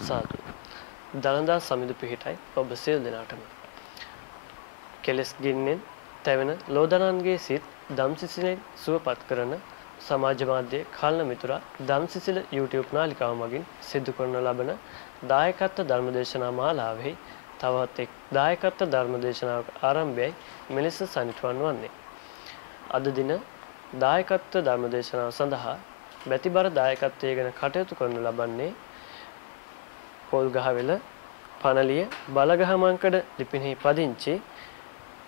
සාදු. දනදා සමිඳු පිහිටයි ඔබ සියලු දෙනාටම. කෙලස් ගින්නෙන් තැවෙන ලෝදනන්ගේ සිත් ධම්සිසිලෙන් සුවපත් කරන සමාජ මාධ්‍ය කල්න මිතුරා ධම්සිසිල YouTube නාලිකාව මගින් සිදු කරන ලබන දායකත්ව ධර්මදේශනා මාලාවෙහි තවත් එක් දායකත්ව ධර්මදේශනාවක ආරම්භයයි මෙලෙස සනිටුවන් වන්නේ. අද දින දායකත්ව ධර්මදේශනාව සඳහා බැතිබර දායකත්වයේ ගැන කටයුතු කරනු ලබන්නේ පොල්ගහවෙල පනලිය බලගහ මංකඩ ලිපිනෙහි පදිංචි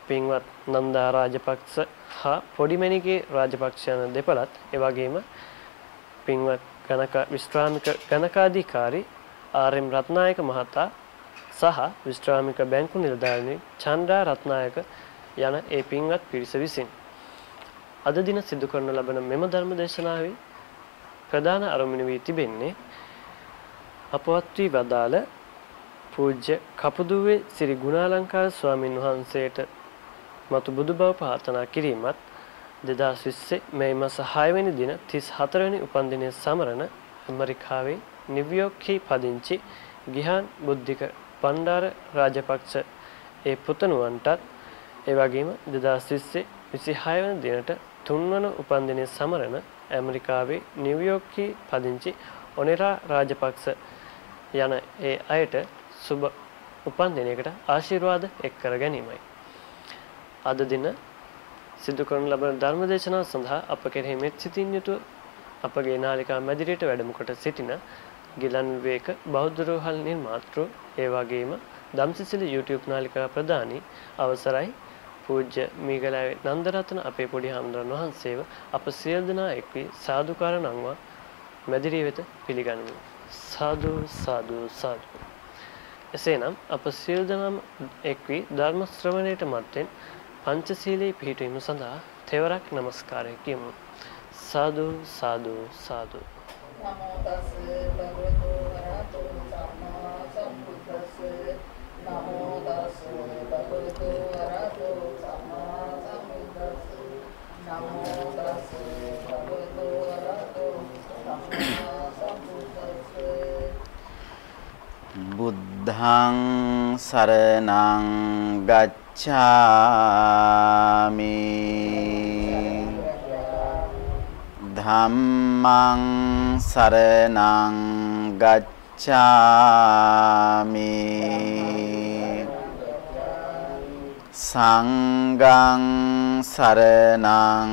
පින්වත් නන්දා රාජපක්ෂ හා පොඩිමැණිකේ රාජපක්ෂ යන දෙපළත් එවැගේම පින්වත් විශ්‍රාමික ගණකාධිකාරී ආර්.එම්. රත්නායක මහතා සහ විශ්‍රාමික බැංකු නිලධාරිනි චන්ද්‍රා රත්නායක යන ඒ පින්වත් පිරිස විසින් අද දින සිදු කරන ලබන මෙම ධර්ම දේශනාවේ ප්‍රධාන අරමුණ වී තිබෙන්නේ අපවත් වී වදාළ පූජ්‍ය කපුදුවේ ශ්‍රී ගුණාලංකාර ස්වාමින් වහන්සේට මතු බුදු බව ප්‍රාර්ථනා කිරීමත් 2020 මැයි මාස 6 වෙනි දින 34 වෙනි උපන්දිනය සමරන ඇමරිකාවේ නිව්යෝර්ක්හි පදිංචි ගිහාන් බුද්ධික බණ්ඩාර රාජපක්ෂ ඒ පුතණුවන්ටත් ඒ වගේම 2020 26 වෙනි දිනට 3 වන උපන්දිනය සමරන ඇමරිකාවේ නිව්යෝර්ක්හි පදිංචි ඔනෙරා රාජපක්ෂ යන ඒ අයට සුබ උපන්දිනයකට ආශිර්වාද එක් කර ගැනීමයි. අද දින සිදු කරන ලබන ධර්මදේශනාව සඳහා අප කෙරෙහි මෙත් සිතින් යුතුව අපගේ නාලිකා මැදිරියට වැඩම කොට සිටින ගිලන් විවේක බෞද්ධ රෝහල් නිර්මාතෘ ඒ වගේම ධම්සිසිල YouTube නාලිකා ප්‍රධානී අවසරයි පූජ්‍ය මීගලාවේ නන්දරත්න අපේ පොඩි හාමුදුරන් වහන්සේව අප සියලු දෙනා එක් වී සාදුකාර නංවා මැදිරිය වෙත පිළිගනිමු. සාදු සාදු සාදු. එසේනම් අප සියලු දෙනාම එක් වී ධර්ම ශ්‍රවණයට මත්ෙන් පංචශීලයේ පිහිටීම සඳහා තෙවරක් নমස්කාරය කියමු. සාදු සාදු සාදු. නමෝ තස්ස භගවතු වරහතෝ සම්මා සම්බුද්දස්ස නමෝ තස්ස භගවතු වරහතෝ සම්මා සම්බුද්දස්ස නමෝ තස්ස භගවතු වරහතෝ සම්මා සම්බුද්දස්ස බුද්ධං සරණං ගච්ඡාමි ධම්මං සරණං ගච්ඡාමි සංඝං සරණං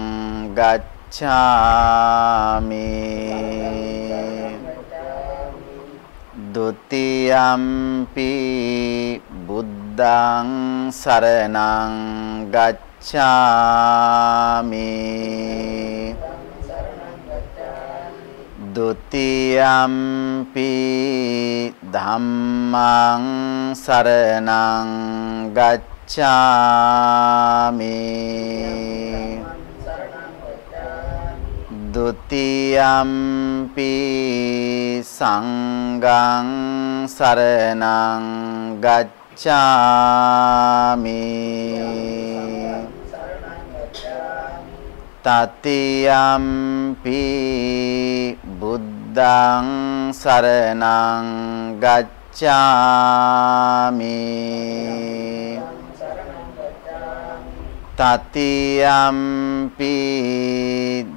ගච්ඡාමි ဒုတိယံ පි බුද්ධං සරණං ගච්ඡාමි ဒုတိယံ පි ධම්මං සරණං ගච්ඡාමි ဒုတိယံ පි සංඝං සරණං ගච්ඡාමි တတိယံ පි බුද්ධං සරණං ගච්ඡාමි တတိယံ පි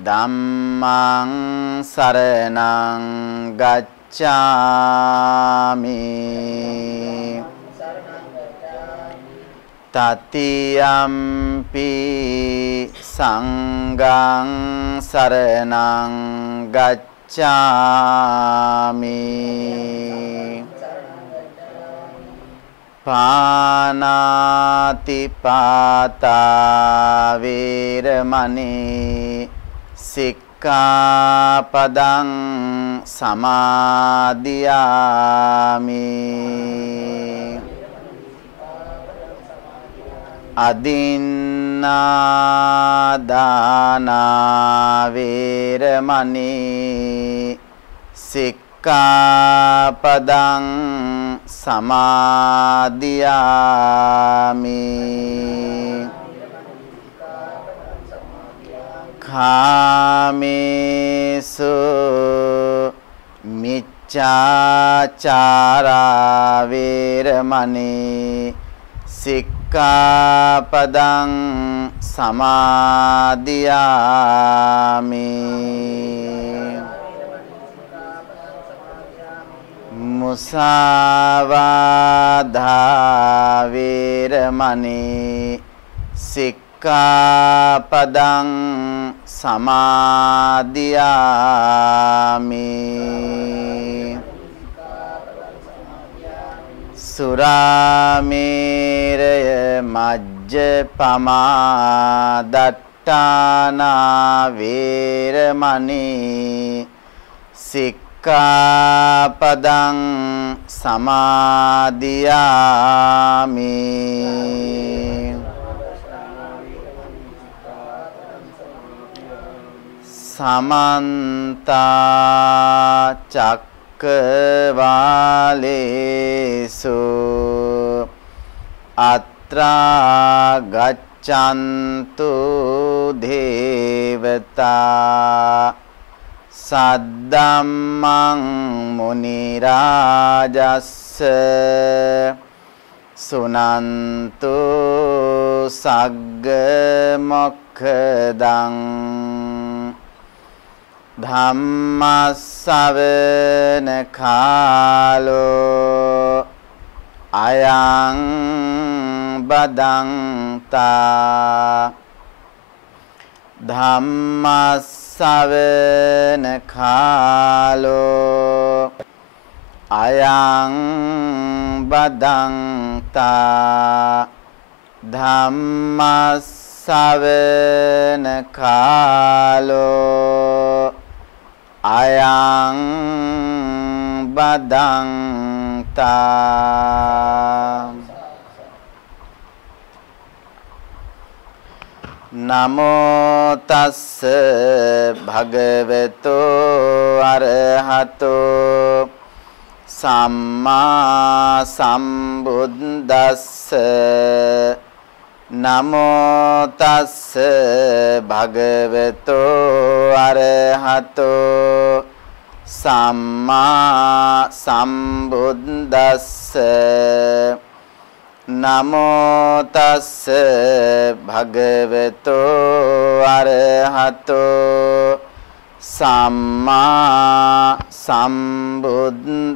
ධම්මං සරණං ගච්ඡාමි တတိယံ පි සංඝං සරණං ගච්ඡාමි ပါဏာတိပါတာဝေရမဏိစိกขาပဒံ စမာදිယာမိ အဒိန္နာဒါနာဝေရမဏိစိกขาပဒံ สมาธิยามิ คามิสุมิจ මිච්ඡාචාරා වේරමණී සික්ඛාපදං සමාදියාමි මුසාවාදා වේරමණී සික්ඛාපදං සමාදියාමි සුරාමේරය මජ්ජපමා දට්ඨානා වේරමණී සික්ඛාපදං සමාදියාමි සමන්ත චක්කවාලේසු අත්‍රා ගච්ඡන්තු දේවතා සද්දම්මං මුනි රාජස්ස සුනන්තු සග්ග මොක්ඛදං ධම්මස්සවන කාලෝ අයං බදන්තා ධම්මස්සවන කාලෝ අයං බදන්තා ධම්මස්සවන කාලෝ අයං බදන්තා නමෝ තස්ස භගවතෝ අරහතෝ සම්මා සම්බුද්දස්ස නමෝ තස්ස භගවතෝ අරහතෝ සම්මා සම්බුද්දස්ස නමෝ තස්ස භගවතෝ අරහතෝ සම්මා සම්බුද්දස්ස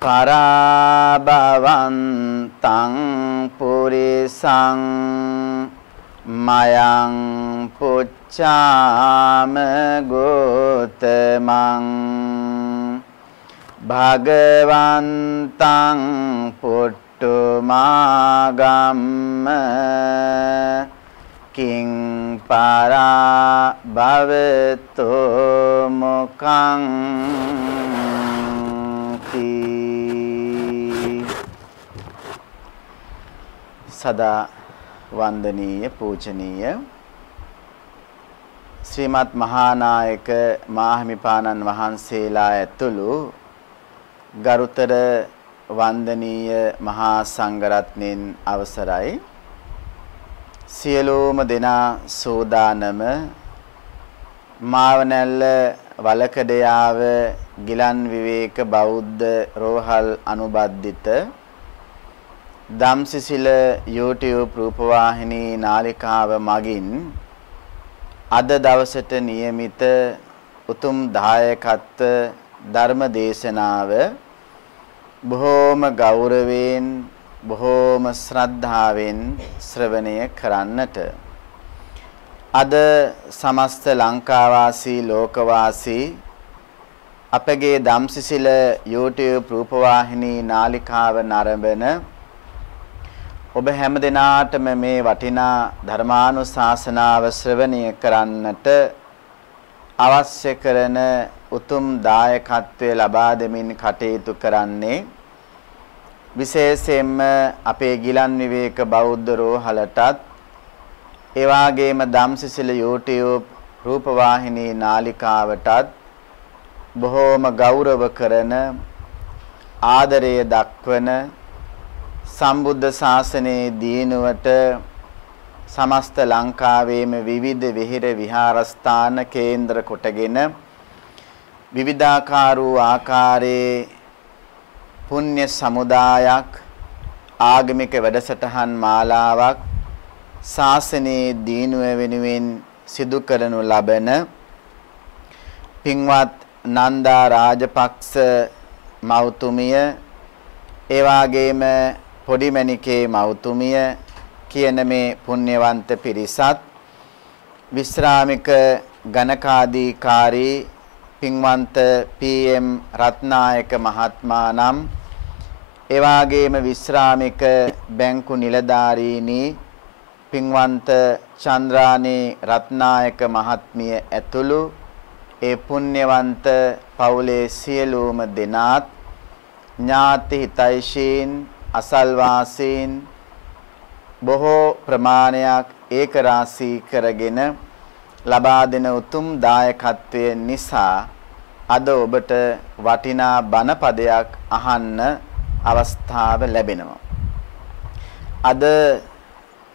පරාභවන්තං පුරිසං මයං පුච්ඡාම ගෝතමං භගවන්තං පුට්ඨමාගම්ම කිං පරා භවතෝ මොකං සදා වන්දනීය පූජනීය ශ්‍රීමත් මහානායක මාහිමිපාණන් වහන්සේලා ඇතුළු ගරුතර වන්දනීය මහා සංඝරත්නයන් අවසරයි සියලුම දෙනා සෝදානම මාවනැල්ල වලකඩයාව ගිලන් විවේක බෞද්ධ රෝහල් අනුබද්ධිත ධම්සිසිල YouTube රූපවාහිනී නාලිකාව මගින් අද දවසට નિયમિત උතුම් දායකත්ව ධර්ම දේශනාව බොහෝම ගෞරවයෙන් බොහෝම ශ්‍රද්ධාවෙන් ශ්‍රවණය කරන්නට අද සමස්ත ලංකාවාසී ලෝකවාසී අපගේ ධම්සිසිල YouTube රූපවාහිනී නාලිකාව නරඹන ඔබ හැම දිනාටම මේ වටිනා ධර්මානුශාසනාව ශ්‍රවණය කරන්නට අවශ්‍ය කරන උතුම් දායකත්වය ලබා දෙමින් කටයුතු කරන්නේ විශේෂයෙන්ම අපේ ගිලන් විවේක බෞද්ධ රෝහලටත් ඒ වගේම ධම්සිසිල YouTube රූපවාහිනී නාලිකාවටත් බොහෝම ගෞරව කරන ආදරය දක්වන සම්බුද්ධ ශාසනයේ දිනුවට සමස්ත ලංකාවේම විවිධ විහෙර විහාරස්ථාන කේන්ද්‍ර කොටගෙන විවිධාකාර වූ ආකාරයේ පුණ්‍ය සමුදායක් ආගමික වැඩසටහන් මාලාවක් ශාසනයේ දීනුව වෙනුවෙන් සිදු කරනු ලබන පින්වත් නන්දා රාජපක්ෂ මෞතුමිය ඒ වගේම පොඩිමණිකේ මෞතුමිය කියන මේ පුණ්‍යවන්ත පිරිසත් විශ්‍රාමික ගණකාධිකාරී පින්වන්ත PM රත්නායක මහත්මයා නම් ඒ වගේම විශ්‍රාමික බැංකු නිලධාරීනි පින්වන්ත චන්ද්‍රානී රත්නායක මහත්මිය ඇතුළු ඒ පුණ්‍යවන්ත පවුලේ සියලුම දෙනාත් ඥාති හිතයිශීන් අසල්වාසීන් බොහෝ ප්‍රමාණයක් ඒක රාශී කරගෙන ලබා දෙන උතුම් දායකත්වය නිසා අද ඔබට වටිනා බණ පදයක් අහන්න අවස්ථාව ලැබෙනවා. අද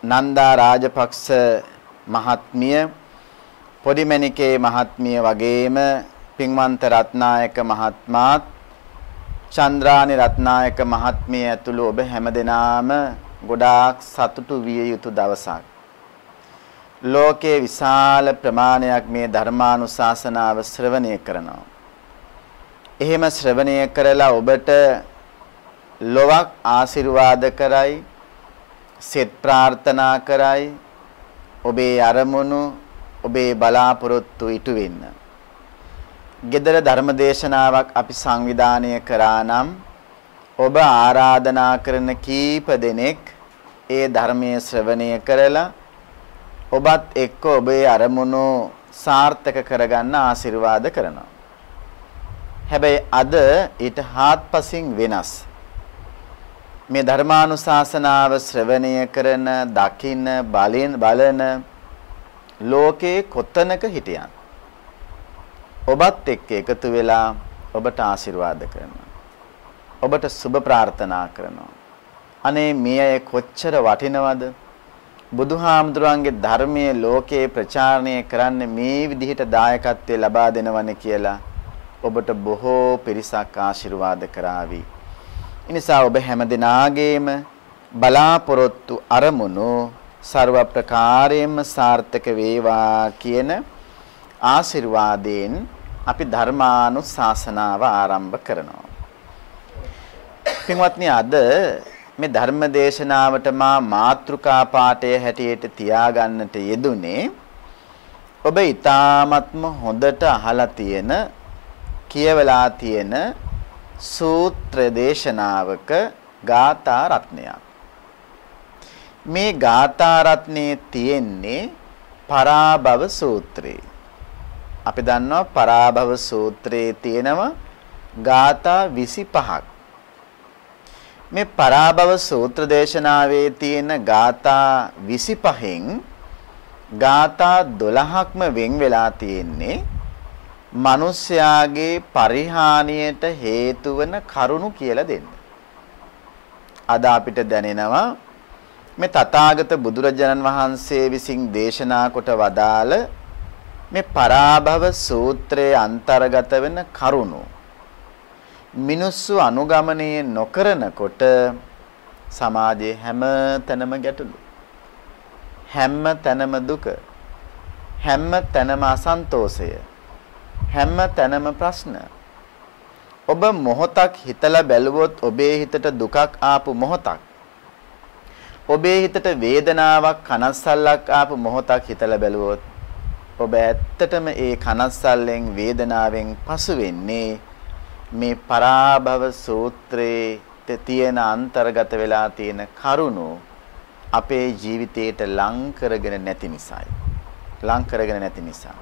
නන්දා රාජපක්ෂ මහත්මිය පොඩිමණිකේ මහත්මිය වගේම පින්වන්ත රත්නායක මහත්මයාත් චන්ද්‍රානි රත්නායක මහත්මිය ඇතුළු ඔබ හැමදෙනාම ගොඩාක් සතුටු විය යුතු දවසක්. ලෝකේ විශාල ප්‍රමාණයක් මේ ධර්මානුශාසනාව ශ්‍රවණය කරනවා. එහෙම ශ්‍රවණය කරලා ඔබට ලොවක් ආශිර්වාද කරයි, සෙත් ප්‍රාර්ථනා කරයි, ඔබේ අරමුණු ඔබේ බලාපොරොත්තු ඉටු වෙන්න. ගෙදර ධර්මදේශනාවක් අපි සංවිධානය කරා නම් ඔබ ආරාධනා කරන කීප දෙනෙක් ඒ ධර්මයේ ශ්‍රවණය කරලා ඔබත් එක්ක ඔබේ අරමුණු සාර්ථක කරගන්න ආශිර්වාද කරනවා. හැබැයි අද ඊට හාත්පසින් වෙනස්. මේ ධර්මානුශාසනාව ශ්‍රවණය කරන, දකින, බලන ලෝකේ කොතනක හිටියන් ඔබත් එක්ක එකතු වෙලා ඔබට ආශිර්වාද කරනවා. ඔබට සුබ ප්‍රාර්ථනා කරනවා. අනේ මේ කොච්චර වටිනවද? බුදුහාමුදුරන්ගේ ධර්මයේ ලෝකේ ප්‍රචාරණය කරන්න මේ විදිහට දායකත්වය ලබා දෙනවනේ කියලා ඔබට බොහෝ පිරිසක් ආශිර්වාද කරાવી. එනිසා ඔබ හැමදෙනාගේම බලාපොරොත්තු අරමුණු ਸਰව ප්‍රකාරයෙන්ම සාර්ථක වේවා කියන ආශිර්වාදයෙන් අපි ධර්මානුශාසනාව ආරම්භ කරනවා. පින්වත්නි, අද මේ ධර්ම දේශනාවට මා මාතෘකා පාඨය හැටියට තියාගන්නට යෙදුනේ ඔබ ඊ타ත්ම හොඳට අහලා තියෙන, කියවලා තියෙන සූත්‍ර දේශනාවක ගාථා රත්නයක්. මේ ගාථා රත්නයේ තියෙන්නේ පරාභව සූත්‍රේ. අපි දන්නවා පරාභව සූත්‍රයේ තියෙනවා ගාථා 25ක්. මේ පරාභව සූත්‍ර දේශනාවේ තියෙන ගාථා 25න් ගාථා 12ක්ම වෙන් වෙලා තියෙන්නේ මිනිස්යාගේ පරිහානියට හේතු වන කරුණු කියලා දෙන්න. අද අපිට දැනෙනවා මේ තථාගත බුදුරජාණන් වහන්සේ විසින් දේශනා කොට වදාළ මේ පරාභව සූත්‍රයේ අන්තර්ගත වෙන කරුණු මිනිස්සු අනුගමනය නොකරනකොට සමාජයේ හැම තැනම ගැටලු, හැම තැනම දුක, හැම තැනම අසන්තෝෂය, හැම තැනම ප්‍රශ්න. ඔබ මොහොතක් හිතලා බැලුවොත් ඔබේ හිතට දුකක් ආපු මොහොතක්, ඔබේ හිතට වේදනාවක්, කනස්සල්ලක් ආපු මොහොතක් හිතලා බැලුවොත් ඔබ ඇත්තටම ඒ කනස්සල්ලෙන්, වේදනාවෙන් පසු වෙන්නේ මේ පරාභව සූත්‍රයේ තියෙන අන්තර්ගත වෙලා තියෙන කරුණු අපේ ජීවිතයට ලං කරගෙන නැති නිසායි. ලං කරගෙන නැති නිසා.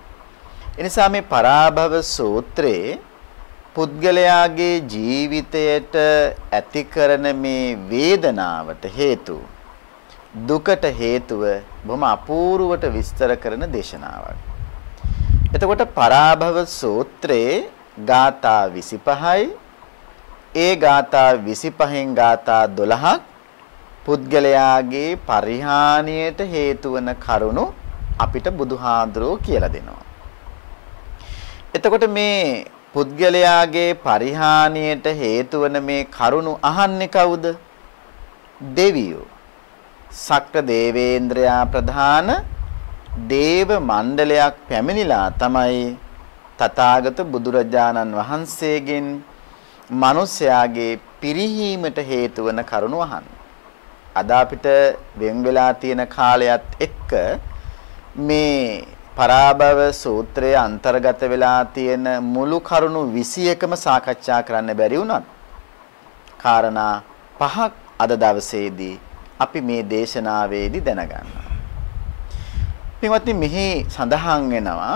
එනිසා මේ පරාභව සූත්‍රයේ පුද්ගලයාගේ ජීවිතයට ඇති කරන මේ වේදනාවට හේතු, දුකට හේතුව බොහොම අපූර්වට විස්තර කරන දේශනාවක්. එතකොට පරාභව සූත්‍රයේ ගාථා 25යි, ඒ ගාථා 25න් ගාථා 12ක් පුද්ගලයාගේ පරිහානියට හේතු වන කරුණු අපිට බුදුහාඳුරෝ කියලා දෙනවා. එතකොට මේ පුද්ගලයාගේ පරිහානියට හේතු වන මේ කරුණු අහන්නේ කවුද? දෙවියෝ. සක්‍ර දේවේන්ද්‍රයා ප්‍රධාන දේව මණ්ඩලයක් පැමිණිලා තමයි තථාගත බුදුරජාණන් වහන්සේගෙන් මිනිස්යාගේ පිරිහීමට හේතු වන කරුණු අහන්නේ. අද අපිට වෙන් වෙලා තියෙන කාලයත් එක්ක මේ පරාභව සූත්‍රයේ අන්තර්ගත වෙලා තියෙන මුළු කරුණු 21ම සාකච්ඡා කරන්න බැරි වුණත් කාරණා 5ක් අද දවසේදී අපි මේ දේශනාවේදී දැනගන්නවා. පින්වත්නි, මෙහි සඳහන් වෙනවා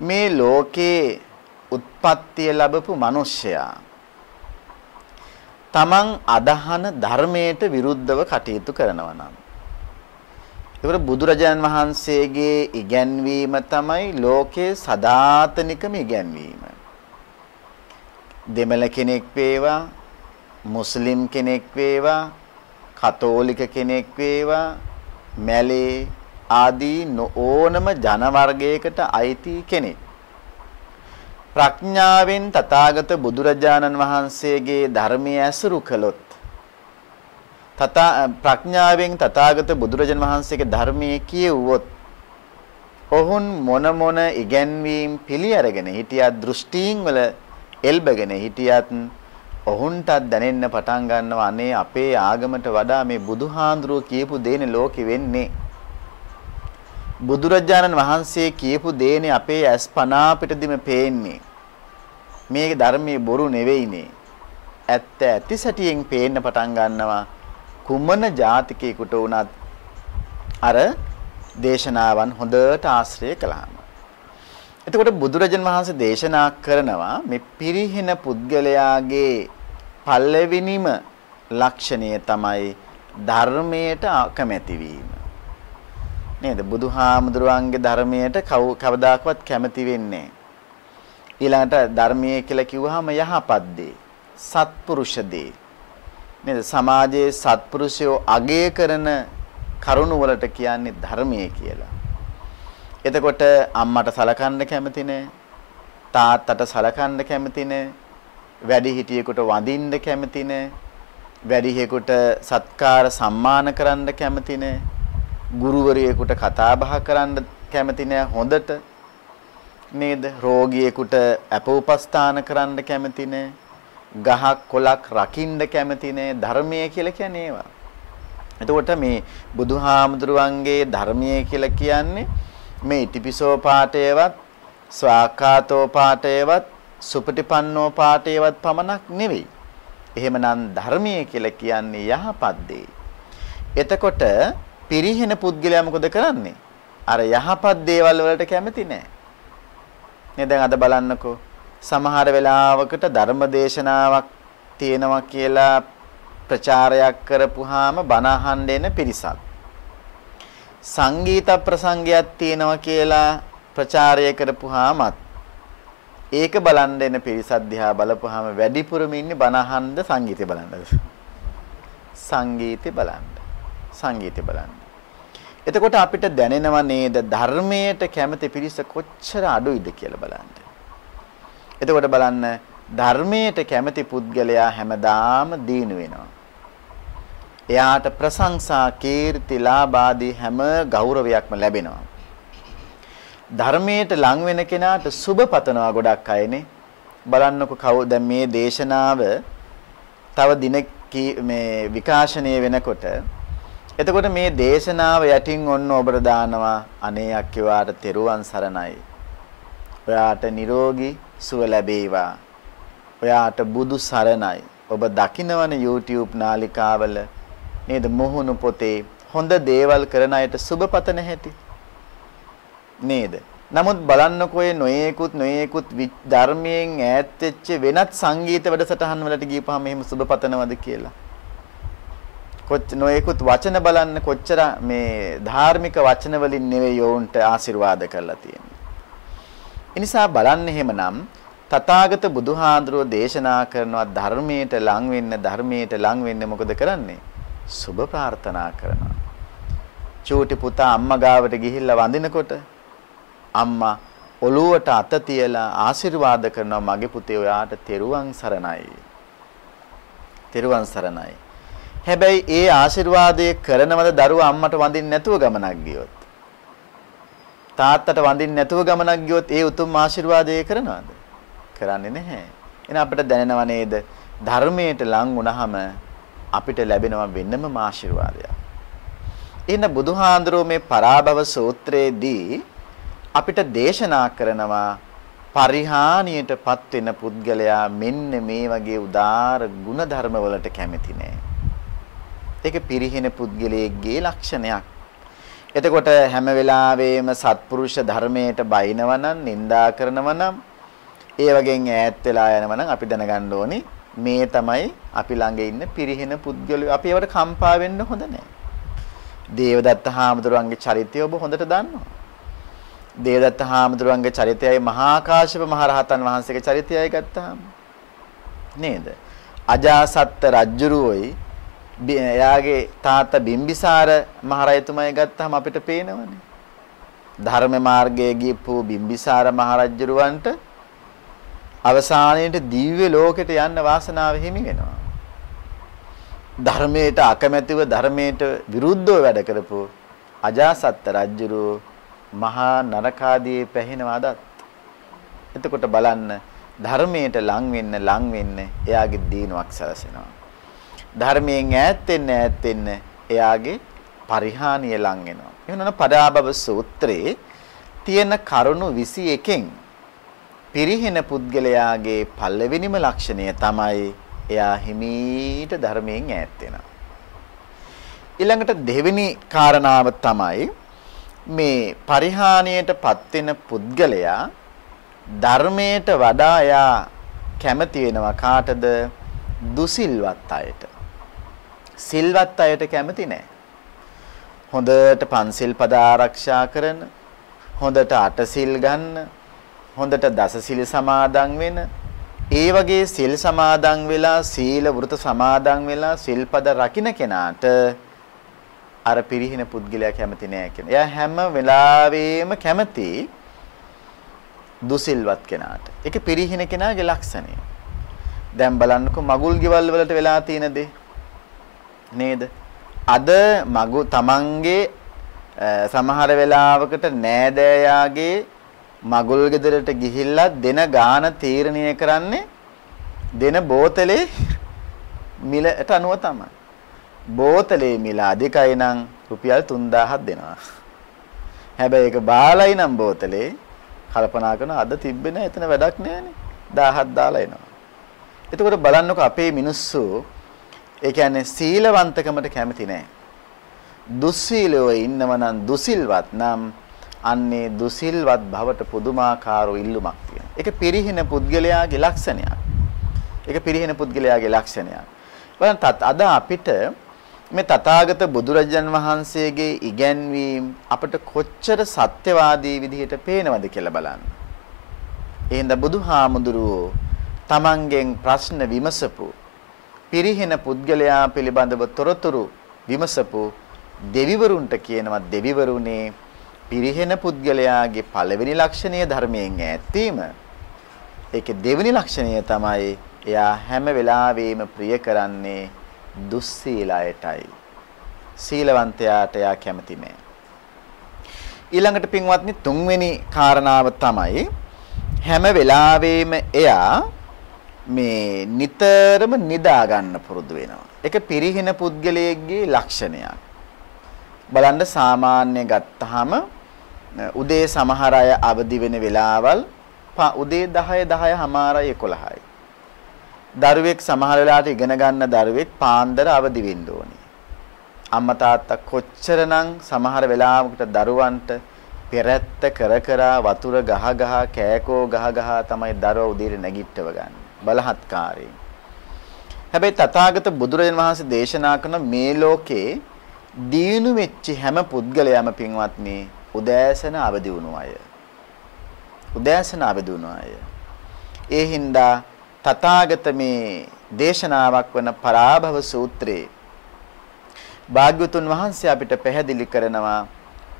මේ ලෝකේ උත්පත්තිය ලැබපු මිනිසයා තමන් අදහන ධර්මයට විරුද්ධව කටයුතු කරනවා නම් ඒවර බුදුරජාණන් වහන්සේගේ ඉගැන්වීම තමයි ලෝකේ සදාතනිකම ඉගැන්වීම. දෙමළ කෙනෙක් වේවා, මුස්ලිම් කෙනෙක් වේවා, කතෝලික කෙනෙක් වේවා, මැලේ ආදී ඕනම ජන වර්ගයකට අයිති කෙනෙක් ප්‍රඥාවෙන් තථාගත බුදුරජාණන් වහන්සේගේ ධර්මයේ ඇසුරු කළොත්, ප්‍රඥාවෙන් තථාගත බුදුරජාණන් වහන්සේගේ ධර්මයේ කියවුවොත්, ඔවුන් මොන ඉගැන්වීම් පිළි අරගෙන හිටියත්, දෘෂ්ටීන් වල එල්බගෙන හිටියත්, ඔවුන්ටත් දැනෙන්න පටන් ගන්නවා අනේ අපේ ආගමට වඩා මේ බුදුහාඳුරෝ කියපු දේනේ ලෝකෙ වෙන්නේ. බුදුරජාණන් වහන්සේ කියපු දේනේ අපේ ඇස් පනා පිටදිම පේන්නේ. මේ ධර්මයේ බොරු නෙවෙයිනේ. ඇත්ත ඇති සැටියෙන් පේන්න පටන් ගන්නවා කුමන ජාතිකයෙකුට වුණත් අර දේශනාවන් හොඳට ආශ්‍රය කළාම. එතකොට බුදුරජාණන් වහන්සේ දේශනා කරනවා මේ පිරිහෙන පුද්ගලයාගේ පළවෙනිම ලක්ෂණය තමයි ධර්මයට අකමැති වීම. නේද? බුදුහාමුදුරුවන්ගේ ධර්මයට කවදාකවත් කැමති වෙන්නේ. ඊළඟට ධර්මයේ කියලා කිව්වහම යහපත් දේ, සත්පුරුෂ දේ. නේද? සමාජයේ සත්පුරුෂයෝ අගය කරන කරුණු වලට කියන්නේ ධර්මයේ කියලා. එතකොට අම්මට සලකන්න කැමති නැහැ, තාත්තට සලකන්න කැමති නැහැ, වැඩිහිටියෙකුට වඳින්න කැමති නැහැ, වැඩිහිටියෙකුට සත්කාර සම්මාන කරන්න කැමති නැහැ, ගුරුවරයෙකුට කතා බහ කරන්න කැමති නැහැ හොඳට, නේද? රෝගියෙකුට අපෝපස්ථාන කරන්න කැමති නැහැ, ගහක් කොලක් රකින්න කැමති නැහැ. ධර්මයේ කියලා කියන්නේ ඒවා. එතකොට මේ බුදුහාමුදුරුවන්ගේ ධර්මයේ කියලා කියන්නේ මේ ඉතිපිසෝ පාඨයවත්, ස්වාකාතෝ පාඨයවත්, සුපටිපන්නෝ පාඨයවත් පමණක් නෙවෙයි. එහෙමනම් ධර්මයේ කියලා කියන්නේ යහපත් දේ. එතකොට පිරිහෙන පුද්ගලයා මොකද කරන්නේ? අර යහපත් දේවල් වලට කැමති නැහැ. නේ දැන් අද බලන්නකෝ, සමහර වෙලාවකට ධර්ම දේශනාවක් තියෙනවා කියලා ප්‍රචාරයක් කරපුවාම බණ අහන්න එන පිරිසක්, සංගීත ප්‍රසංගයක් තියෙනවා කියලා ප්‍රචාරය කරපුවාමත් ඒක බලන්න එන පිරිසක් දිහා බලපුවාම වැඩිපුරම ඉන්නේ බණ අහන්න, සංගීතය බලන්නද? සංගීතය බලන්න. එතකොට අපිට දැනෙනව නේද ධර්මයට කැමති පිරිස කොච්චර අඩුයිද කියලා බලන්න. එතකොට බලන්න, ධර්මයට කැමති පුද්ගලයා හැමදාම දීනු වෙනවා. එයාට ප්‍රශංසා, කීර්ති, ලාභ ආදී හැම ගෞරවයක්ම ලැබෙනවා. ධර්මයට ලං වෙන කෙනාට සුබ පතනවා ගොඩක් අයනේ. බලන්නකො කවුද මේ දේශනාව තව දින මේ විකාශනය වෙනකොට, එතකොට මේ දේශනාව යටින් ඔන්න ඔබට දානවා අනේ අක්කේවාට තෙරුවන් සරණයි, ඔයාට නිරෝගී සුව ලැබේවා, ඔයාට බුදු සරණයි. ඔබ දකින්නවන YouTube නාලිකාවල නේද මොහුණු පොතේ හොඳ දේවල් කරන අයට සුබපතන හැටි නේද? නමුත් බලන්නකෝ ඒ නොයේකුත් ධර්මයෙන් ඈත් වෙච්ච වෙනත් සංගීත වැඩසටහන් වලට ගියපුවාම එහෙම සුබපතනවද කියලා. නොයේකුත් වචන බලන්න කොච්චර මේ ධාර්මික වචන වලින් නෙවෙයි යෝන්ට ආශිර්වාද කරලා තියෙන්නේ. ඒ නිසා බලන්න එහෙමනම් තථාගත බුදුහාඳුරෝ දේශනා කරනවා ධර්මයට ලං වෙන්න මොකද කරන්නේ? සුබ ප්‍රාර්ථනා කරනවා. චූටි පුතා අම්මා ගාවට ගිහිල්ලා වඳිනකොට අම්මා ඔළුවට අත තියලා ආශිර්වාද කරනවා මගේ පුතේ ඔයාට තෙරුවන් සරණයි. තෙරුවන් සරණයි. හැබැයි ඒ ආශිර්වාදය කරනවද දරුවා අම්මට වඳින්න නැතුව ගමනක් ගියොත්? තාත්තට වඳින්න නැතුව ගමනක් ගියොත් ඒ උතුම් ආශිර්වාදය කරනවද? කරන්නේ නැහැ. එහෙනම් අපිට දැනෙනව නේද? ධර්මයට ලං වුණාම අපිට ලැබෙනවා වෙනම ආශිර්වාදයක්. එහෙනම් බුදුහාඳුරෝ මේ පරාභව සූත්‍රයේදී අපිට දේශනා කරනවා පරිහානියටපත් වෙන පුද්ගලයා මෙන්න මේ වගේ උදාර ගුණ ධර්ම වලට කැමති නෑ. ඒක පිරිහින පුද්ගලයෙක්ගේ ලක්ෂණයක්. එතකොට හැම වෙලාවෙම සත්පුරුෂ ධර්මයට බයිනවා නම් නිඳා කරනවා නම් ඒ වගේන් ඈත් වෙලා යනවා නම් අපි දැනගන්න ඕනි මේ තමයි අපි ළඟ ඉන්න පිරිහින පුද්ගලයෝ. අපි ඒවට කම්පා වෙන්න හොඳ නෑ. දේවදත්ත හාමුදුරුවන්ගේ චරිතය ඔබ හොඳට දන්නවා. දේවදත්ත හාමුදුරුවන්ගේ චරිතයයි මහා කාශ්‍යප මහ රහතන් වහන්සේගේ චරිතයයි ගත්තාම නේද? අජාසත් රජුරුවෝයි එයාගේ තාත්තා බිම්බිසාර මහරජතුමායි ගත්තාම අපිට පේනවනේ. ධර්ම මාර්ගයේ ගියපු බිම්බිසාර මහරජුරුවන්ට අවසානයේට දිව්‍ය ලෝකෙට යන්න වාසනාව හිමි වෙනවා. ධර්මයට අකමැතිව ධර්මයට විරුද්ධව වැඩ කරපු අජාසත් රජුරුවෝ මහා නරකාදී පැහැෙනවාදත්. එතකොට බලන්න ධර්මයට ලං වෙන්න එයාගේ දිනුවක් සැලසෙනවා. ධර්මයෙන් ඈත් වෙන්න එයාගේ පරිහානිය ලං වෙනවා. එහෙනම් පරාභව සූත්‍රයේ තියෙන කරුණු 21කින් පිරිහින පුද්ගලයාගේ පළවෙනිම ලක්ෂණය තමයි එයා හිමීට ධර්මයෙන් ඈත් වෙනවා. ඊළඟට දෙවෙනි කාරණාව තමයි මේ පරිහානියටපත් වෙන පුද්ගලයා ධර්මයට වඩා එයා කැමති වෙනවා කාටද? දුසිල්වත් අයට. සිල්වත් අයට කැමති නැහැ. හොඳට පන්සිල් පද ආරක්ෂා කරන, හොඳට අටසිල් ගන්න, හොඳට දසසිල් සමාදන් වෙන, ඒ වගේ සිල් සමාදන් වෙලා සීල වෘත සමාදන් වෙලා සිල්පද රකින්න කෙනාට අර පිරිහින පුද්ගලයා කැමති නෑ කියන. එයා හැම වෙලාවෙම කැමති දුසිල්වත් කෙනාට. ඒක පිරිහින කෙනාගේ ලක්ෂණය. දැන් බලන්නකො මගුල් ගෙවල් වලට වෙලා තියෙන දේ නේද? අද තමන්ගේ සමහර වෙලාවකට නෑදෑයාගේ මගුල් ගෙදරට ගිහිල්ලා දෙන ගාන තීරණය කරන්නේ දෙන බෝතලේ මිලට අනුව තමයි. බෝතලේ මිල අධිකයි නම් රුපියල් 3000ක් දෙනවා. හැබැයි ඒක බාලයි නම් බෝතලේ කල්පනා කරන අද තිබ්බේ නැහැ එතන වැඩක් නැහැනේ 1000ක් දාලා එනවා. එතකොට බලන්නකො අපේ මිනිස්සු ඒ කියන්නේ සීලවන්තකමට කැමති නැහැ. දුස්සීලව ඉන්නව නම් දුසිල්වත් නම් අන්නේ දුසිල්වත් භවට පුදුමාකාර ඉල්ලුමක් තියෙනවා. ඒක පිරිහින පුද්ගලයාගේ ලක්ෂණයක්. ඒක පිරිහින පුද්ගලයාගේ ලක්ෂණයක්. බලන්න අද අපිට මේ තථාගත බුදුරජාන් වහන්සේගේ ඉගැන්වීම් අපිට කොච්චර සත්‍යවාදී විදිහට පේනවද කියලා බලන්න. එහෙනම් බුදුහාමුදුරුවෝ තමන්ගෙන් ප්‍රශ්න විමසපු පිරිහින පුද්ගලයා පිළිබඳව තොරතුරු විමසපු දෙවිවරුන්ට කියනවා දෙවිවරුනේ පිරිහෙන පුද්ගලයාගේ පළවෙනි ලක්ෂණය ධර්මයෙන් ඈත්වීම. ඒකේ දෙවෙනි ලක්ෂණය තමයි එයා හැම වෙලාවෙම ප්‍රිය කරන්නේ දුස්සීලයටයි. සීලවන්තයාට එයා කැමති නෑ. ඊළඟට පින්වත්නි තුන්වෙනි කාරණාව තමයි හැම වෙලාවෙම එයා මේ නිතරම නිදා ගන්න පුරුදු වෙනවා. ඒක පිරිහින පුද්ගලයෙක්ගේ ලක්ෂණයක්. බලන්න සාමාන්‍ය ගත්තාම උදේ සමහර අය අවදි වෙන වෙලාවල් උදේ 10 හමාරයි 11යි. දරුවෙක් සමහර වෙලාවට ඉගෙන ගන්න දරුවෙක් පාන්දර අවදි වෙන්න ඕනේ. අම්මා තාත්තා කොච්චරනම් සමහර වෙලාවකට දරුවන්ට පෙරැත්ත කර වතුර ගහ කෑකෝ ගහ තමයි දරුවා උදේට නැගිටව ගන්න. බලහත්කාරයෙන්. හැබැයි තථාගත බුදුරජාණන් වහන්සේ දේශනා කරන මේ ලෝකේ දීනු වෙච්ච හැම පුද්ගලයාම පින්වත්නි උදෑසන අවදි වුණු අය. උදෑසන අවදි වුණු අය. ඒ හින්දා තථාගත මේ දේශනාවක් වන පරාභව සූත්‍රයේ භාග්‍යවතුන් වහන්සේ අපිට පැහැදිලි කරනවා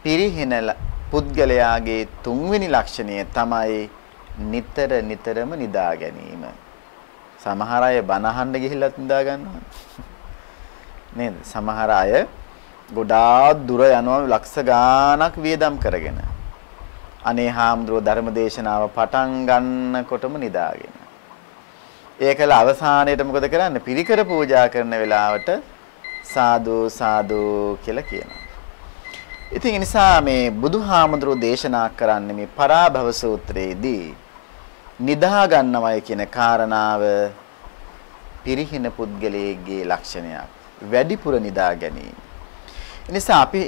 පිරිහෙන පුද්ගලයාගේ තුන්වෙනි ලක්ෂණය තමයි නිතර නිතරම නිදා ගැනීම. සමහර අය බණ අහන්න ගිහිල්ලත් නිදා ගන්නවා. නේද? සමහර අය ගොඩාක් දුර යනවා ලක්ෂ ගාණක් වියදම් කරගෙන. අනේ හාමුදුරුවෝ ධර්ම දේශනාව පටන් ගන්නකොටම නිදාගෙන. ඒකල අවසානයේට මොකද කරන්නේ? පිරිකර පූජා කරන වෙලාවට සාදු සාදු කියලා කියනවා. ඉතින් ඒ නිසා මේ බුදුහාමුදුරුවෝ දේශනා කරන්නේ මේ පරාභව සූත්‍රයේදී නිදා ගන්නවයි කියන කාරණාව පිරිහින පුද්ගලයෙක්ගේ ලක්ෂණයක්. වැඩිපුර නිදා ගැනීම. ඒ නිසා අපි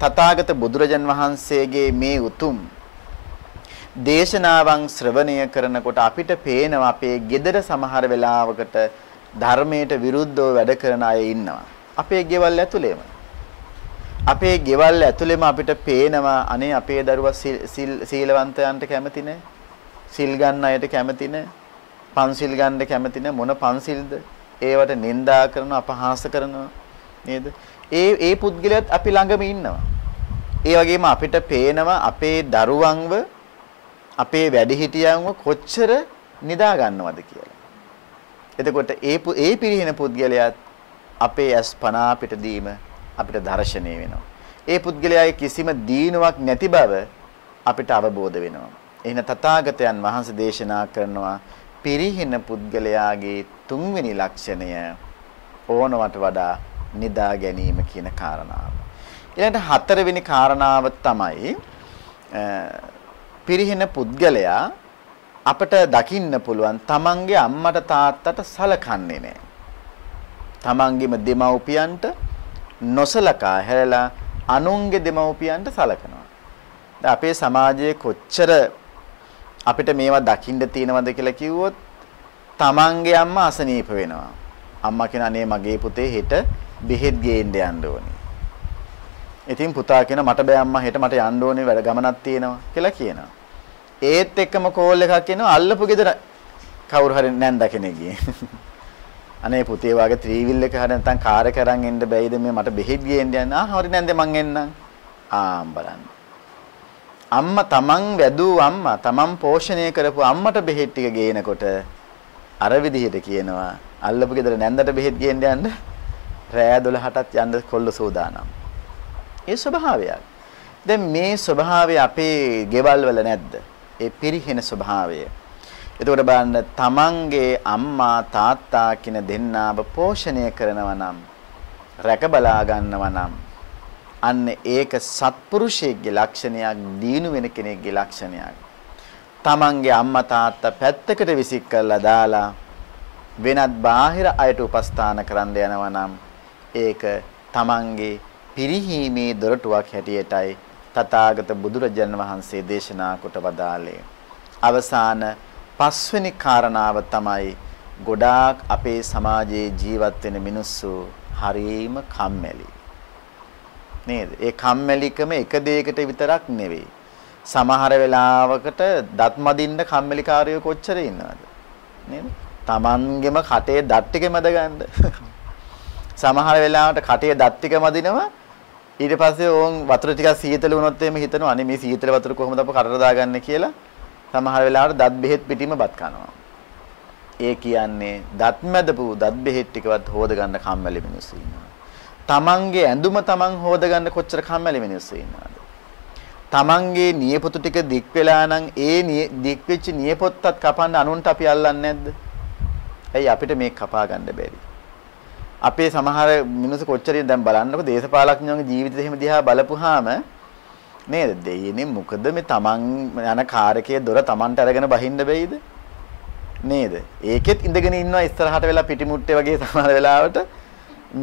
තථාගත බුදුරජාන් වහන්සේගේ මේ උතුම් දේශනාවන් ශ්‍රවණය කරනකොට අපිට පේනවා අපේ gedara සමහර වෙලාවකට ධර්මයට විරුද්ධව වැඩ කරන අය ඉන්නවා. අපේ ගෙවල් ඇතුළේම. අපේ ගෙවල් ඇතුළේම අපිට පේනවා අනේ අපේ දරුවා සීලවන්තයන්ට කැමති නැහැ. සිල් ගන්න අයට කැමති නැහැ. පන්සිල් ගන්න කැමති නැහැ. මොන පන්සිල්ද? ඒවට නිඳා කරනවා, අපහාස කරනවා නේද? ඒ පුද්ගලයාත් අපි ළඟම ඉන්නවා. ඒ වගේම අපිට පේනවා අපේ දරුවන්ව අපේ වැඩිහිටියන්ව කොච්චර නිදා ගන්නවද කියලා. එතකොට ඒ පිරිහින පුද්ගලයාත් අපේ ඇස් පන අපිට දීම අපිට දර්ශනය වෙනවා. ඒ පුද්ගලයාගේ කිසිම දීනුවක් නැති බව අපිට අවබෝධ වෙනවා. එහෙනම් තථාගතයන් වහන්සේ දේශනා කරනවා පිරිහින පුද්ගලයාගේ තුන්වෙනි ලක්ෂණය ඕනවට වඩා නිදා ගැනීම කියන කාරණාව. ඊළඟට හතරවෙනි කාරණාව තමයි පිරිහින පුද්ගලයා අපට දකින්න පුළුවන් තමන්ගේ අම්මට තාත්තට සලකන්නේ නැහැ. තමන්ගේම දෙමව්පියන්ට නොසලකා හැරලා අනුන්ගේ දෙමව්පියන්ට සලකනවා. දැන් අපේ සමාජයේ කොච්චර අපිට මේවා දකින්න තියෙනවද කියලා කිව්වොත් තමන්ගේ අම්මා අසනීප වෙනවා. අම්මා කියන අනේ මගේ පුතේ හෙට බෙහෙත් ගේන්න යන්න ඕනේ. ඉතින් පුතා කියන මට බෑ අම්මා හෙට මට යන්න ඕනේ වැඩ ගමනක් තියෙනවා කියලා කියනවා. ඒත් එක්කම කෝල් එකක් එනවා අල්ලපු ගෙදර කවුරු හරි නැන්ද කෙනෙක් ගියේ. අනේ පුතේ වාගේ ත්‍රිවිල් එක හරි නැත්නම් කාර් එක අරන් එන්න බැයිද මේ මට බෙහෙත් ගේන්න යන්න. හරි නැන්ද මං එන්නම්. බලන්න. අම්මා තමන් වැදූ අම්මා තමන් පෝෂණය කරපු අම්මට බෙහෙත් ටික ගේනකොට අර විදිහට කියනවා අල්ලපු ගෙදර නැන්දට බෙහෙත් ගේන්න යන්න රෑ 12ටත් යන්න කොල්ල සූදානම්. ඒ ස්වභාවයක්. දැන් මේ ස්වභාවය අපේ ගෙවල් වල නැද්ද? ඒ පිරිහෙන ස්වභාවය. එතකොට බලන්න තමන්ගේ අම්මා තාත්තා කියන දෙන්නාව පෝෂණය කරනවා නම් රැක බලා ගන්නවා නම් අන්න ඒක සත්පුරුෂයෙක්ගේ ලක්ෂණයක්, දීනු වෙන කෙනෙක්ගේ ලක්ෂණයක්. තමන්ගේ අම්මා තාත්තා පැත්තකට විසික් කරලා දාලා වෙනත් බාහිර අයට උපස්ථාන කරන්න යනවා නම් ඒක තමන්ගේ පිරිහීමේ දොරටුවක් හැටියටයි තථාගත බුදුරජාණන් වහන්සේ දේශනා කොට වදාළේ. අවසාන පස්වෙනි කාරණාව තමයි ගොඩාක් අපේ සමාජයේ ජීවත් වෙන මිනිස්සු හරීම කම්මැලි. නේද? ඒ කම්මැලිකම එක දෙයකට විතරක් නෙවෙයි. සමහර වෙලාවකට දත් මදින්න කම්මැලිකාරයෝ කොච්චර ඉන්නවද? නේද? Tamanගෙම කටේ දත් ටික මැද ගන්න. සමහර වෙලාවට කටේ දත් ටික මදිනවා ඊට පස්සේ ඕන් වතුර ටිකක් සීතල වුණොත් එimhe හිතනවා අනේ මේ සීතල වතුර කොහොමද අප කටට දාගන්නේ කියලා සමහර වෙලාවට දත් බෙහෙත් පිටින්ම බත් කනවා. ඒ කියන්නේ දත් මැදපු දත් බෙහෙත් ටිකවත් හොද ගන්න කම්මැලි මිනිස්සු ඉන්නවා. තමන්ගේ ඇඳුම තමන් හොද ගන්න කොච්චර කම්මැලි මිනිස්සු ඉන්නවද? තමන්ගේ නියපොතු ටික දික් වෙලා නම් ඒ දික් වෙච්ච නියපොත්තත් කපන්න අනුන්ට අපි අල්ලන්නේ නැද්ද? ඇයි අපිට මේක කපා ගන්න බැරි? අපේ සමහර මිනිස්සු කොච්චර දැන් බලන්නකො දේශපාලඥයන්ගේ ජීවිතය එහෙම දිහා බලපුවාම නේද දෙයියනේ මොකද මේ තමන් යන කාර්යකයේ දොර තමන්ට අරගෙන බහින්න බැයිද නේද ඒකෙත් ඉඳගෙන ඉන්නවා ඉස්සරහට වෙලා පිටිමුට්ටේ වගේ සමහර වෙලාවට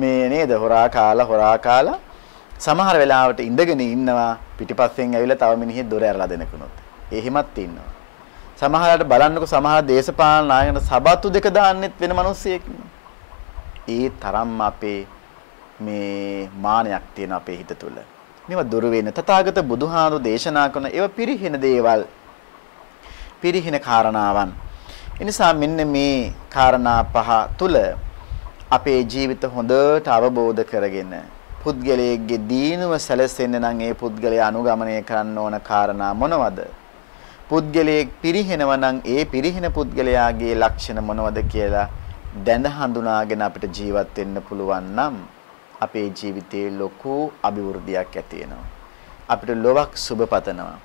මේ නේද හොරා කාලා සමහර වෙලාවට ඉඳගෙන ඉන්නවා පිටිපස්සෙන් ඇවිල්ලා තව මිනිහෙක් දොර ඇරලා දෙනකුනොත් එහෙමත් ඉන්නවා සමහරවිට බලන්නකො සමහර දේශපාලන නායකයන්ට සබතු දෙක දාන්නෙත් වෙන මිනිස්සෙක් ඒ තරම් අපේ මේ මානයක් තියෙන අපේ හිත තුළ. මේවා දුර වෙන තථාගත බුදුහාමුදුරු දේශනා කරන ඒවා පිරිහින දේවල්. පිරිහින කාරණාවන්. ඒ නිසා මෙන්න මේ කාරණා පහ තුළ අපේ ජීවිත හොඳට අවබෝධ කරගෙන පුද්ගලයෙක්ගේ දීනුව සැලසෙන්න නම් ඒ පුද්ගලයා අනුගමනය කරන්න ඕන කාරණා මොනවද? පුද්ගලයෙක් පිරිහෙනව නම් ඒ පිරිහෙන පුද්ගලයාගේ ලක්ෂණ මොනවද කියලා දැන හඳුනාගෙන අපිට ජීවත් වෙන්න පුළුවන් නම් අපේ ජීවිතේ ලොකු අභිවෘද්ධියක් ඇති වෙනවා. අපිට ලොවක් සුබ පතනවා.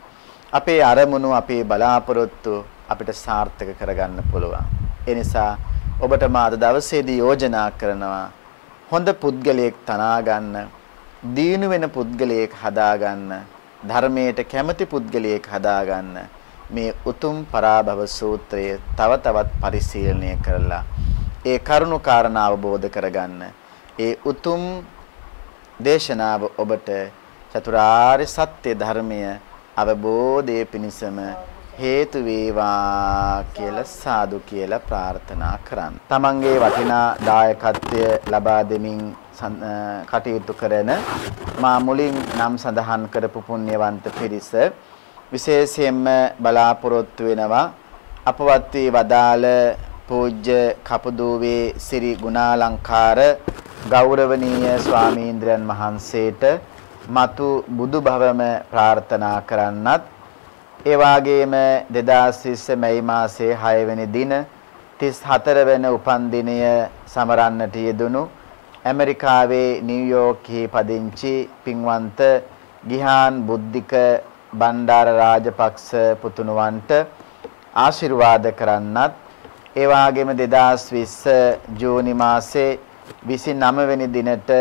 අපේ අරමුණු අපේ බලාපොරොත්තු අපිට සාර්ථක කරගන්න පුළුවන්. ඒ නිසා ඔබට මා අද දවසේදී යෝජනා කරනවා හොඳ පුද්ගලයෙක් තනා ගන්න, දීනු වෙන පුද්ගලයෙක් හදා ගන්න, ධර්මයට කැමති පුද්ගලයෙක් හදා ගන්න. මේ උතුම් පරාභව සූත්‍රය තව තවත් පරිශීලනය කරලා ඒ කරුණු කාරණා අවබෝධ කරගන්න. ඒ උතුම් දේශනාව ඔබට චතුරාර්ය සත්‍ය ධර්මය අවබෝධයේ පිණිසම හේතු වේවා කියලා සාදු කියලා ප්‍රාර්ථනා කරන්න. තමන්ගේ වටිනා දායකත්වය ලබා දෙමින් කටයුතු කරන මා මුලින් නම් සඳහන් කරපු පුණ්‍යවන්ත පිරිස විශේෂයෙන්ම බලාපොරොත්තු වෙනවා අපවත් වී වදාළ පූජ්‍ය කපුදුවේ සිරි ගුණාලංකාර ගෞරවනීය ස්වාමීන්ද්‍රයන් වහන්සේට මතු බුදු භවම ප්‍රාර්ථනා කරන්නත් ඒ වගේම 2020 මැයි මාසයේ 6 වෙනි දින 34 වෙනි උපන්දිනය සමරන්නට යෙදුණු ඇමරිකාවේ නිව්යෝර්ක්හි පදිංචි පින්වන්ත ගිහාන් බුද්ධික බණ්ඩාර රාජපක්ෂ පුතුණුවන්ට ආශිර්වාද කරන්නත් ඒ වගේම 2020 ජූනි මාසයේ 29 වෙනි දිනට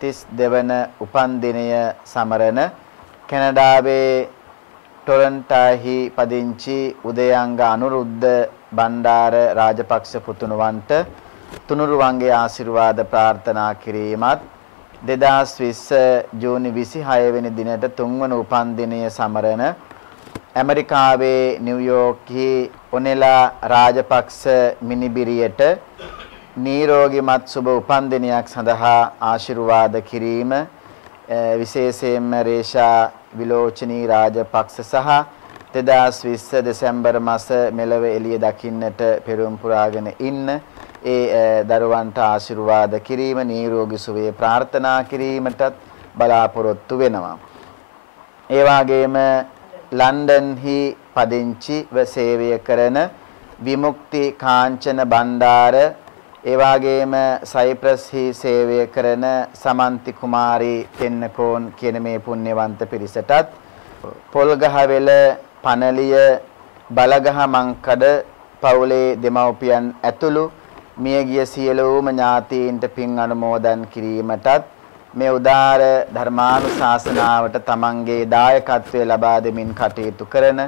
32 වන උපන්දිනය සමරන කැනඩාවේ ටොරන්ටෝහි පදිංචි උදයංග අනුරුද්ධ බණ්ඩාර රාජපක්ෂ පුතුණුවන්ට තුනුරුවන්ගේ ආශිර්වාද ප්‍රාර්ථනා කිරීමත් 2020 ජූනි 26 වෙනි දිනට 3 වන උපන්දිනය සමරන ඇමරිකාවේ නිව්යෝර්ක්හි ඔනෙලා රාජපක්ෂ මිනිබිරියට නිරෝගීමත් සුබ උපන්දිනයක් සඳහා ආශිර්වාද කිරීම විශේෂයෙන්ම රේෂා විලෝචනී රාජපක්ෂ සහ 2020 දෙසැම්බර් මාස මෙලව එළිය දකින්නට පෙරම් පුරාගෙන ඉන්න ඒ දරුවන්ට ආශිර්වාද කිරීම නිරෝගී සුවය ප්‍රාර්ථනා කිරීමටත් බලාපොරොත්තු වෙනවා. ඒ වගේම ලන්ඩන්හි පදිංචිව සේවය කරන විමුක්ති කාංචන බණ්ඩාර ඒ වගේම සයිප්‍රස්හි සේවය කරන සමන්ති කුමාරී තෙන්නකෝන් කියන මේ පුණ්‍යවන්ත පිරිසටත් පොල්ගහවෙල පනලිය බලගහ මංකඩ පවුලේ දෙමව්පියන් ඇතුළු මියගිය සියලුම ඥාතීන්ට පින් අනුමෝදන් කිරීමටත් මේ උදාර ධර්මානුශාසනාවට තමන්ගේ දායකත්වය ලබා දෙමින් කටයුතු කරන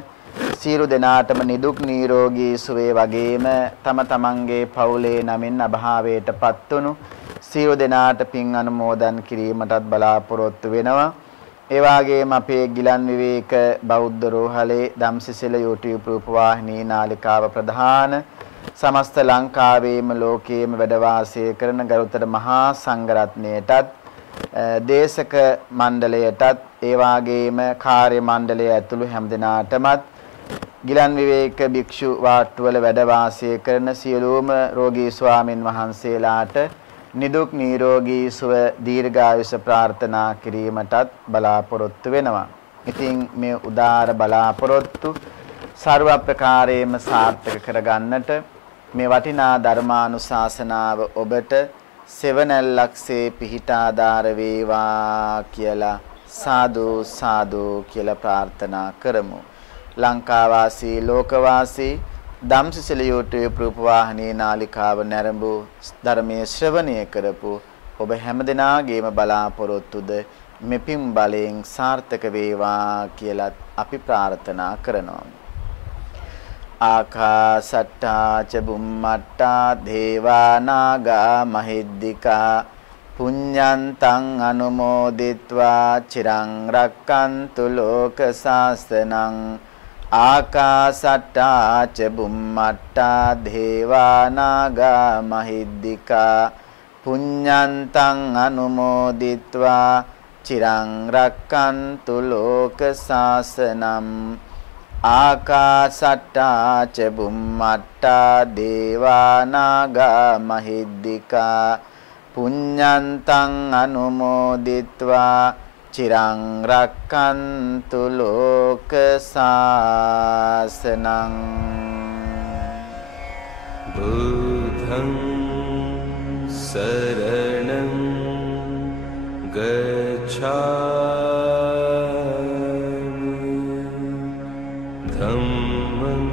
සියලු දෙනාටම නිදුක් නිරෝගී සුවය වගේම තම තමන්ගේ පවුලේ නමින් අභාවයටපත් වුණු සියලු දෙනාට පින් අනුමෝදන් කිරීමටත් බලාපොරොත්තු වෙනවා. ඒ වගේම අපේ ගිලන් විවේක බෞද්ධ රෝහලේ ධම්සිසිල YouTube රූපවාහිනී නාලිකාව ප්‍රධාන සමස්ත ලංකාවේම ලෝකයේම වැඩ වාසය කරන ගරුතර මහා සංඝරත්නයටත් දේශක මණ්ඩලයටත් ඒ වගේම කාර්ය මණ්ඩලය ඇතුළු හැම දෙනාටමත් ගිලන් විවේක භික්ෂු වාට්ටුවල වැඩ වාසය කරන සියලුම රෝගී ස්වාමින් වහන්සේලාට නිදුක් නිරෝගී සුව දීර්ඝායුෂ ප්‍රාර්ථනා කිරීමටත් බලාපොරොත්තු වෙනවා. ඉතින් මේ උදාර බලාපොරොත්තු ਸਰව ප්‍රකාරයෙන්ම සාර්ථක කරගන්නට මේ වටිනා ධර්මානුශාසනාව ඔබට සෙවණැල්ලක්සේ පිහිටාදාර වේවා කියලා සාදු සාදු කියලා ප්‍රාර්ථනා කරමු. ලංකාවාසී ලෝකවාසී ධම්සිසිල YouTube රූපවාහිනී නාලිකාව නැරඹු ධර්මයේ ශ්‍රවණය කරපු ඔබ හැමදෙනාගේම බලාපොරොත්තුද මෙපින් බලයෙන් සාර්ථක වේවා කියලා අපි ප්‍රාර්ථනා කරනවා. ආකාසට්ටා ච බුම්මට්ටා දේවා නාග මහිද්దికා පුඤ්ඤන්තං අනුමෝදිත්වා චිරං රක්칸තු ලෝක සාසනං ආකාසට්ටා ච බුම්මට්ටා දේවා නාග මහිද්దికා පුඤ්ඤන්තං අනුමෝදිත්වා චිරං රක්칸තු ලෝක සාසනං ආකාසට්ටා ච බුම්මට්ටා දේවා නාග මහිද්దికා පුඤ්ඤන්තං අනුමෝදිත්වා චිරං රක්칸තු ලෝක සාසනං. බුද්ධං සරණං ගච්ඡාමි ධම්මං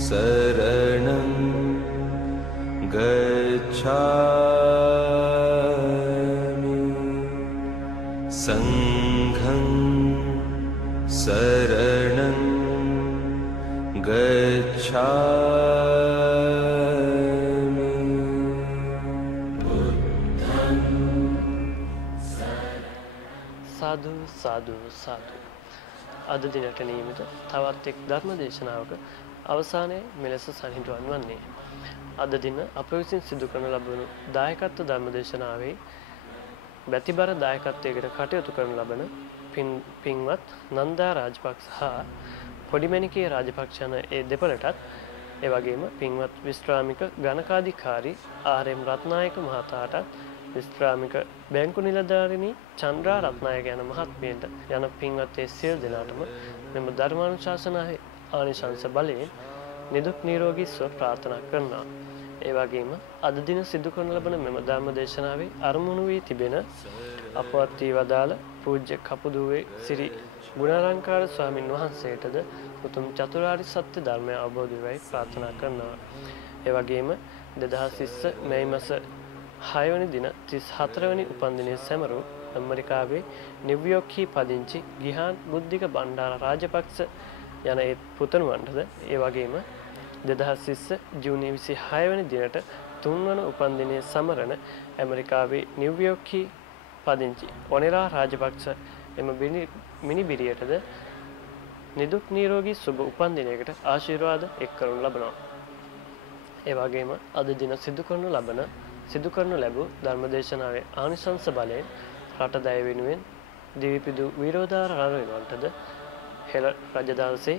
සරණං ගච්ඡාමි සංඝං සරණං ගච්ඡාමි සාදු සාදු සාදු. අද දිනට නියමිත තවත් එක් ධර්ම දේශනාවක අවසානයේ මෙලෙස සනිටුවන් වන්නේ. අද දින අප විසින් සිදු කරන ලබන දායකත්ව ධර්ම දේශනාවේ බැතිබර දායකත්වයකට කටයුතු කරන ලබන පින්වත් නන්දා රාජපක්ෂ හා පොඩිමැණිකේ රාජපක්ෂ යන ඒ දෙපළටත් ඒ වගේම පින්වත් විශ්‍රාමික ගණකාධිකාරී ආර්.එම්. රත්නායක මහතාටත් විශ්‍රාමික බැංකු නිලධාරිණී චන්ද්‍රා රත්නායක යන මහත්මියට යන පින්වත් ඒ සියලු දෙනාටම මෙම ධර්මානුශාසනාවේ ආනිශංස බලයෙන් නිදුක් නිරෝගී සුව ප්‍රාර්ථනා කරනවා. ඒ වගේම අද දින සිදු කරන ලබන මෙම ධර්ම දේශනාවේ අරමුණු වී තිබෙන අපවත් වී වදාළ පූජ්‍ය කපුදුවේ සිරි ගුණාලංකාර ස්වාමින් වහන්සේටද උතුම් චතුරාර්ය සත්‍ය ධර්මය අවබෝධ වේවයි ප්‍රාර්ථනා කරනවා. ඒ වගේම 2020 මැයි මාස 6 වෙනි දින 34 වෙනි උපන්දිනයේ සැමරු ඇමරිකාවේ නිව්යෝර්ක්හි පදිංචි ගිහාන් බුද්ධික බණ්ඩාර රාජපක්ෂ යන ඒ පුතණුවන්ටද ඒ වගේම 2020 ජූනි 26 වෙනි දිනට 3 වන උපන්දිනයේ සමරන ඇමරිකාවේ නිව්යෝර්ක්හි පදිංචි ඔනෙරා රාජපක්ෂ එම මිනිබිරියටද නිදුක් නිරෝගී සුබ උපන්දිනයකට ආශිර්වාද එක් කරනු ලබනවා. ඒ වගේම අද දින සිදු කරනු ලැබූ ධර්මදේශනාවේ ආනිසංස බලයෙන් රට දය වෙනුවෙන් දිවිපිදු විරෝධාර රණවිරුවන්ටද හෙළ රජදවසේ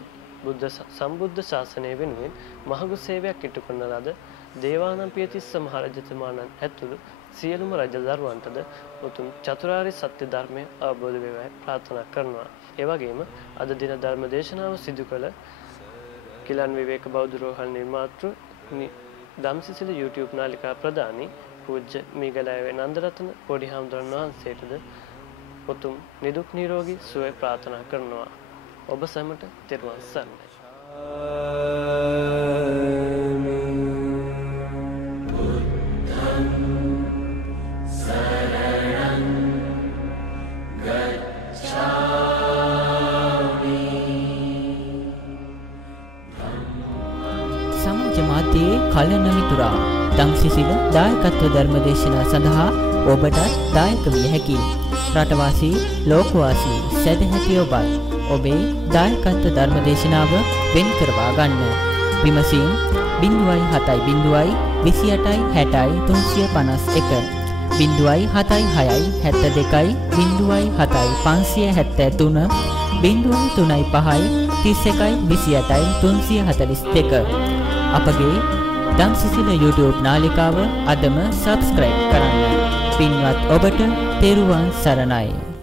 සම්බුද්ධ ශාසනය වෙනුවෙන් මහඟු සේවයක් ඉටු කරන ලද දේවානම්පියතිස්ස මහරජතුමාණන් ඇතුළු සියලුම රජදරුවන්ටද උතුම් චතුරාර්ය සත්‍ය ධර්මය අවබෝධ වේවායි ප්‍රාර්ථනා කරනවා. ඒ වගේම අද දින ධර්ම දේශනාව සිදු කළ කිලන් විවේක බෞද්ධ රෝහල් නිර්මාතෘ ධම්සිසිල YouTube නාලිකා ප්‍රධානී පූජ්‍ය මීගලෑවේ නන්දරත්න පොඩි හාමුදුරන් වහන්සේටද උතුම් නිදුක් නිරෝගී සුවය ප්‍රාර්ථනා කරනවා. ඔබ සැමට තෙරුවන් සරණයි. සමාජ මාධ්‍යයේ කලන මිතුරා ධම්සිසිල දායකත්ව ධර්මදේශනා සඳහා ඔබට දායක විය හැකියි. රටවාසී ලෝකවාසී සදැහැති ඔබත් ඔබේ දායකත්ව ධර්මදේශනාව වෙන් කරවා ගන්න. විමසීම් 0.70 28 60 351 0.76 72 0.7 573 0.35 31 28 342 අපගේ ධම්සිසිල YouTube නාලිකාව අදම සබ්ස්ක්‍රයිබ් කරන්න. පින්වත් ඔබට තෙරුවන් සරණයි.